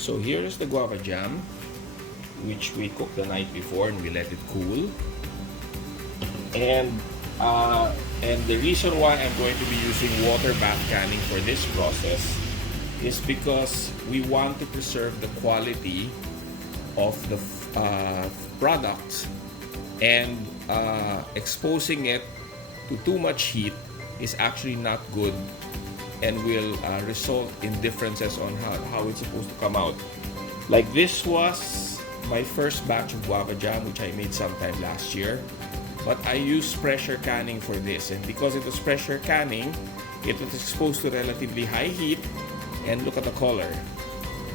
So here is the guava jam, which we cooked the night before and we let it cool. And the reason why I'm going to be using water bath canning for this process is because we want to preserve the quality of the product, and exposing it to too much heat is actually not good and will result in differences on how it's supposed to come out. Like this was my first batch of guava jam, which I made sometime last year, but I used pressure canning for this, and because it was pressure canning, it was exposed to relatively high heat. And look at the color.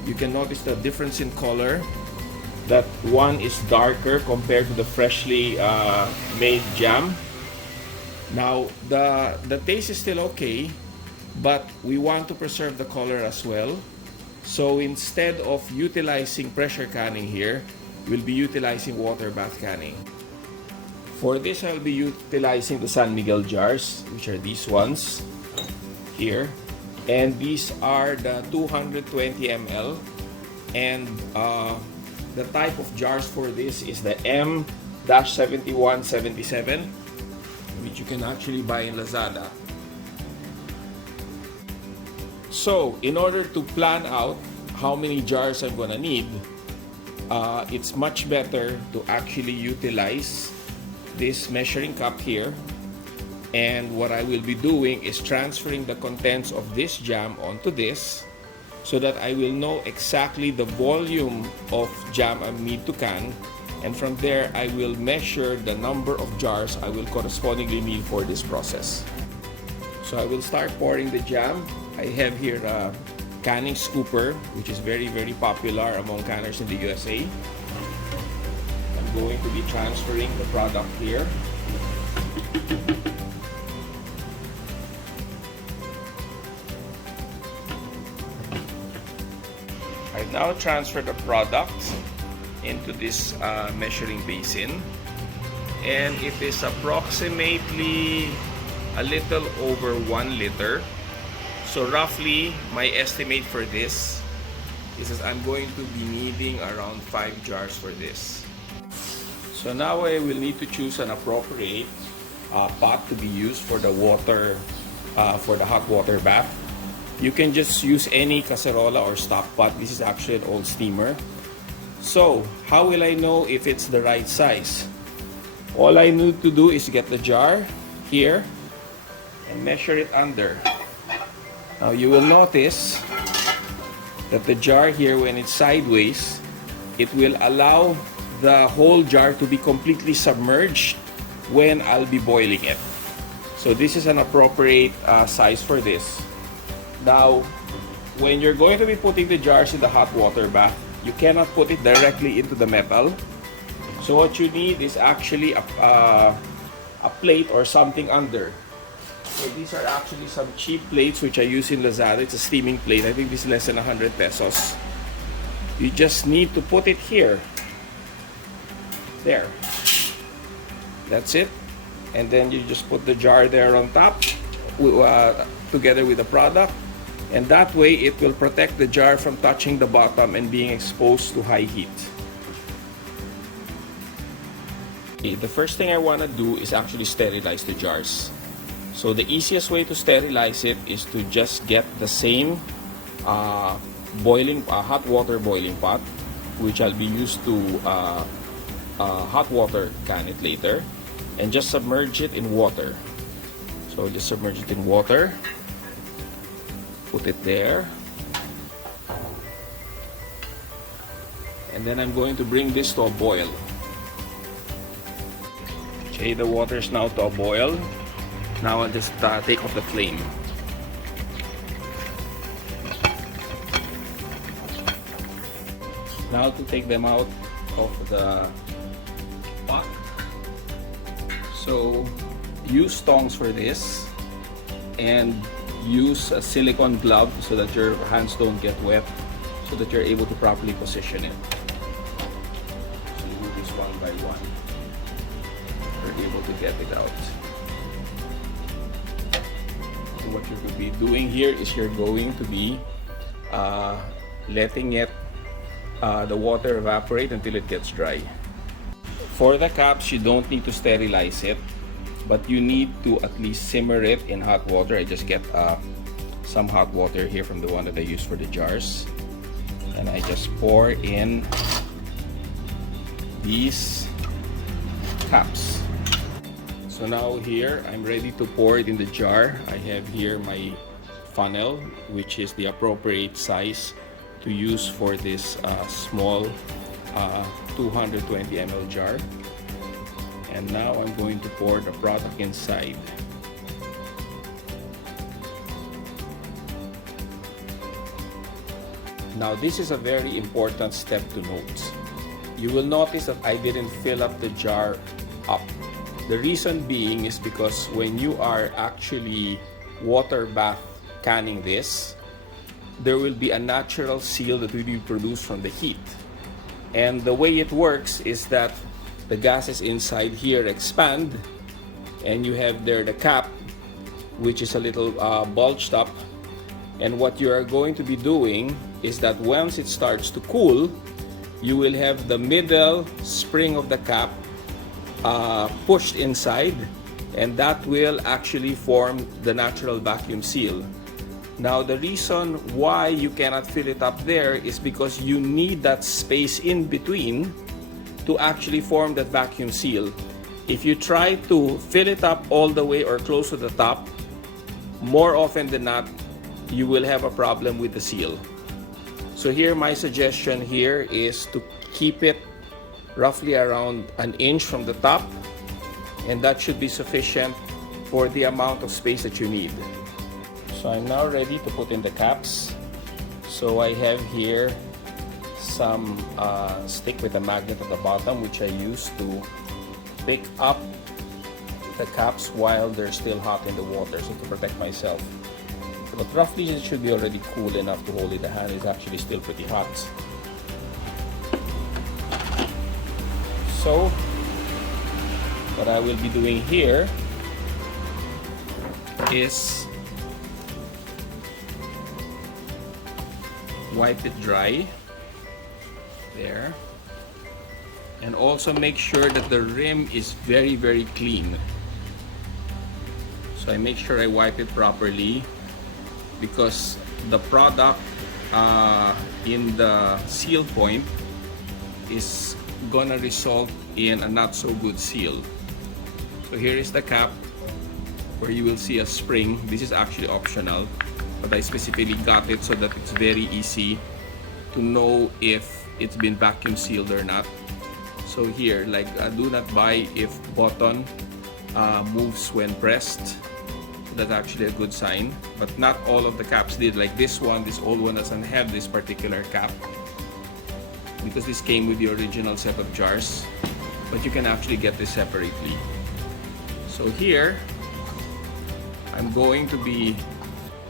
You can notice the difference in color, that one is darker compared to the freshly made jam. Now the taste is still okay, but we want to preserve the color as well. So instead of utilizing pressure canning here, we'll be utilizing water bath canning. For this, I'll be utilizing the San Miguel jars, which are these ones here. And these are the 220 ml. And the type of jars for this is the M-7177, which you can actually buy in Lazada. So, in order to plan out how many jars I'm gonna need, it's much better to actually utilize this measuring cup here. And what I will be doing is transferring the contents of this jam onto this, so that I will know exactly the volume of jam I need to can, and from there I will measure the number of jars I will correspondingly need for this process. So I will start pouring the jam. I have here a canning scooper, which is very popular among canners in the USA. I'm going to be transferring the product here. I now transfer the product into this measuring basin, and it is approximately a little over 1 liter. So roughly, my estimate for this is that I'm going to be needing around 5 jars for this. So now I will need to choose an appropriate pot to be used for the water, for the hot water bath. You can just use any cacerola or stock pot. This is actually an old steamer. So, how will I know if it's the right size? All I need to do is get the jar here and measure it under. Now you will notice that the jar here, when it's sideways, it will allow the whole jar to be completely submerged when I'll be boiling it. So this is an appropriate size for this. Now, when you're going to be putting the jars in the hot water bath, you cannot put it directly into the metal. So what you need is actually a plate or something under. So these are actually some cheap plates which I use in Lazada. It's a steaming plate. I think this is less than 100 pesos. You just need to put it here. There. That's it. And then you just put the jar there on top together with the product. And that way it will protect the jar from touching the bottom and being exposed to high heat. Okay, the first thing I want to do is actually sterilize the jars. So the easiest way to sterilize it is to just get the same hot water boiling pot, which I'll be used to hot water can it later, and just submerge it in water. So just submerge it in water. Put it there, and then I'm going to bring this to a boil. Okay, the water is now to a boil. Now I'll just take off the flame. Now to take them out of the pot. So use tongs for this, and use a silicone glove so that your hands don't get wet, so that you're able to properly position it. So you do this one by one. You're able to get it out. So what you're going to be doing here is you're going to be letting it the water evaporate until it gets dry. For the caps, you don't need to sterilize it, but you need to at least simmer it in hot water. I just get some hot water here from the one that I use for the jars, and I just pour in these caps. So now here, I'm ready to pour it in the jar. I have here my funnel, which is the appropriate size to use for this small 220 ml jar. And now I'm going to pour the product inside. Now this is a very important step to note. You will notice that I didn't fill up the jar up. The reason being is because when you are actually water bath canning this, there will be a natural seal that will be produced from the heat. And the way it works is that the gases inside here expand, and you have there the cap, which is a little bulged up. And what you are going to be doing is that once it starts to cool, you will have the middle spring of the cap pushed inside, and that will actually form the natural vacuum seal. Now the reason why you cannot fill it up there is because you need that space in between to actually form that vacuum seal. If you try to fill it up all the way or close to the top, more often than not, you will have a problem with the seal. So here, my suggestion here is to keep it roughly around an inch from the top, and that should be sufficient for the amount of space that you need. So I'm now ready to put in the caps. So I have here some stick with a magnet at the bottom, which I use to pick up the caps while they're still hot in the water, so to protect myself. But roughly it should be already cool enough to hold it. The hand is actually still pretty hot. So what I will be doing here is wipe it dry there, and also make sure that the rim is very, very clean. So I make sure I wipe it properly, because the product in the seal point is gonna result in a not so good seal. So here is the cap where you will see a spring. This is actually optional, but I specifically got it so that it's very easy to know if it's been vacuum sealed or not. So here, like, do not buy if button moves when pressed. That's actually a good sign, but not all of the caps did. Like this one, this old one doesn't have this particular cap, because this came with the original set of jars, but you can actually get this separately. So here,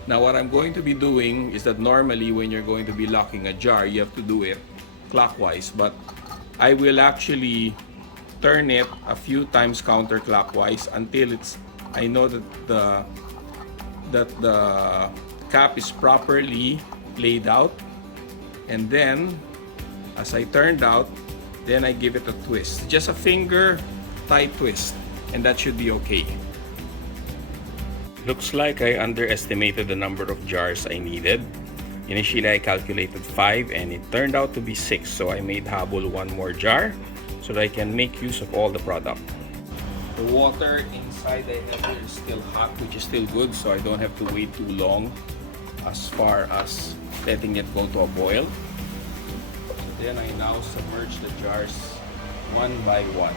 now what I'm going to be doing is that normally when you're going to be locking a jar, you have to do it clockwise, but I will actually turn it a few times counterclockwise until I know that the cap is properly laid out, and then as I turned out, then I give it a twist, just a finger tight twist, and that should be okay. Looks like I underestimated the number of jars I needed. Initially I calculated 5 and it turned out to be 6, so I made habol one more jar so that I can make use of all the product. The water inside I have here is still hot, which is still good, so I don't have to wait too long as far as letting it go to a boil. Then I now submerge the jars one by one.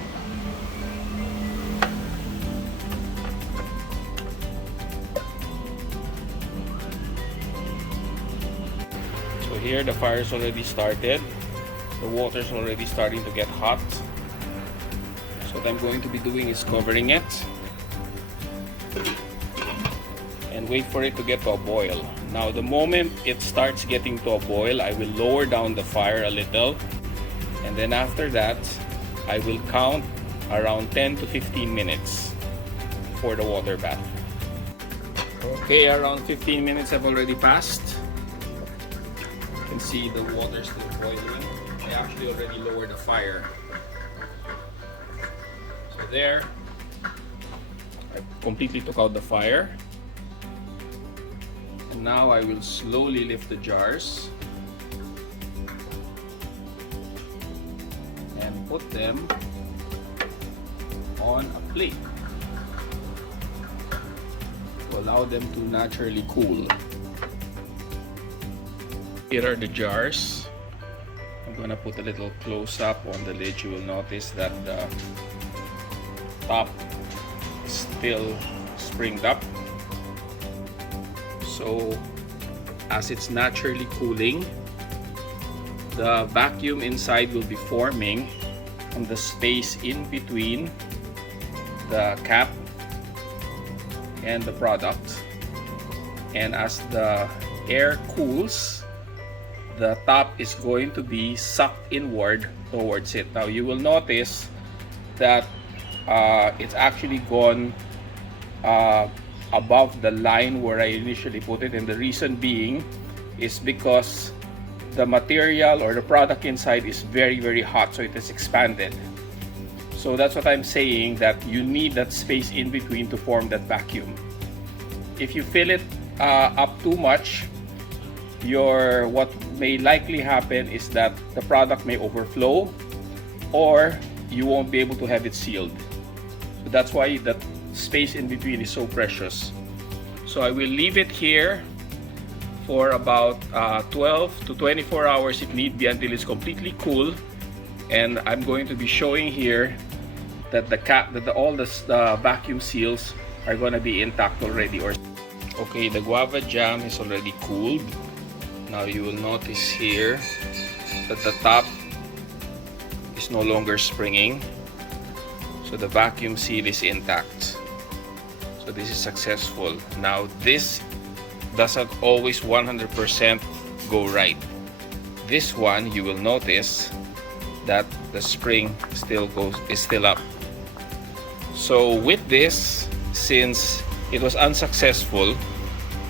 So here the fire's already started. The water's already starting to get hot. So what I'm going to be doing is covering it and wait for it to get to a boil. Now the moment it starts getting to a boil, I will lower down the fire a little, and then after that I will count around 10 to 15 minutes for the water bath. Okay, around 15 minutes have already passed. You can see the water still boiling. I actually already lowered the fire. So there, I completely took out the fire. And now I will slowly lift the jars and put them on a plate to allow them to naturally cool. Here are the jars. I'm gonna put a little close up on the lid. You will notice that the top is still springed up. So as it's naturally cooling, the vacuum inside will be forming from the space in between the cap and the product. And as the air cools, the top is going to be sucked inward towards it. Now you will notice that it's actually gone above the line where I initially put it, and the reason being is because the material or the product inside is very, very hot, so it is expanded. So that's what I'm saying, that you need that space in between to form that vacuum. If you fill it up too much, what may likely happen is that the product may overflow, or you won't be able to have it sealed. So that's why that space in between is so precious. So I will leave it here for about 12 to 24 hours if need be, until it's completely cool. And I'm going to be showing here that all the vacuum seals are going to be intact already. Okay, the guava jam is already cooled. Now you will notice here that the top is no longer springing, so the vacuum seal is intact. So this is successful. Now this doesn't always 100% go right. This one, you will notice that the spring is still up. So with this, since it was unsuccessful,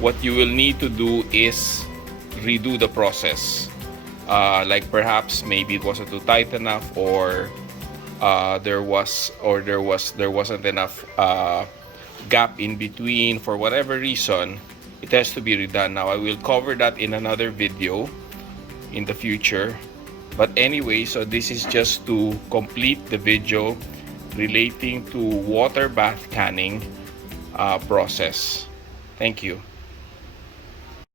what you will need to do is redo the process. Like perhaps maybe it wasn't too tight enough, or there wasn't enough gap in between. For whatever reason, it has to be redone. Now I will cover that in another video in the future. But anyway, so this is just to complete the video relating to water bath canning process. Thank you.